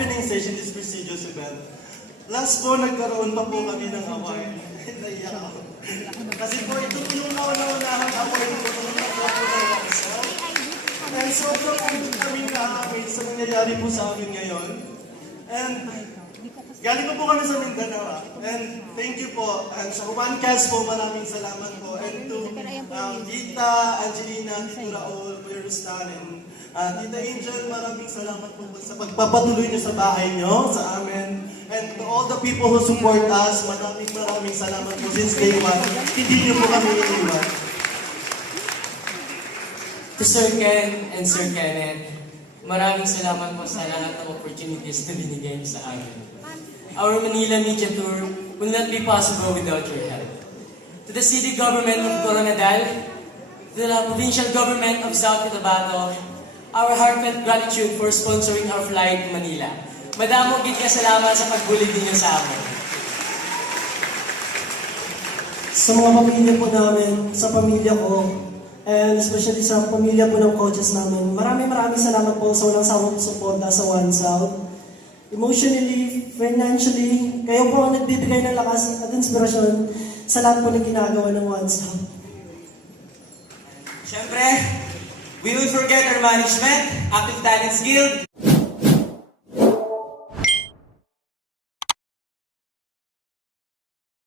Opening session is prestigious event. Last po, nagkaroon pa po kami ng award. Naiyak ako. Kasi po, ito po yung nauna-unahang award po nung po ng Wansal. And sobrang kami na-amaze sa nangyayari po sa amin ngayon. And galing po kami sa Mindanao. And thank you po. And sa Humancast po, maraming salamat po. And to Tita Angelina, Tito Raul, Kuya Rustan, and Tita Angel, maraming salamat po sa pagpapatuloy niyo sa bahay niyo, sa amin. And to all the people who support us, maraming salamat po since day one. Hindi niyo po kami iniwan. To Sir Ken and Sir Kenneth, maraming salamat po sa lahat ng opportunities na binigay niyo sa amin. Our Manila Media Tour will not be possible without your help. To the City Government of Coronadal, to the Provincial Government of South Cotabato, our heartfelt gratitude for sponsoring our flight to Manila. Madamo gid ka salamat sa pagbulig ninyo sa amin. Sa mga pamilya po namin, sa pamilya ko, and especially sa pamilya po ng coaches namin, maraming salamat po sa walang sawang suporta sa One South. Emotionally, financially, kayo po ang nagbibigay ng lakas at inspirasyon sa lahat po ng ginagawa ng One South. Siyempre, we will forget our management, Active Talents Guild,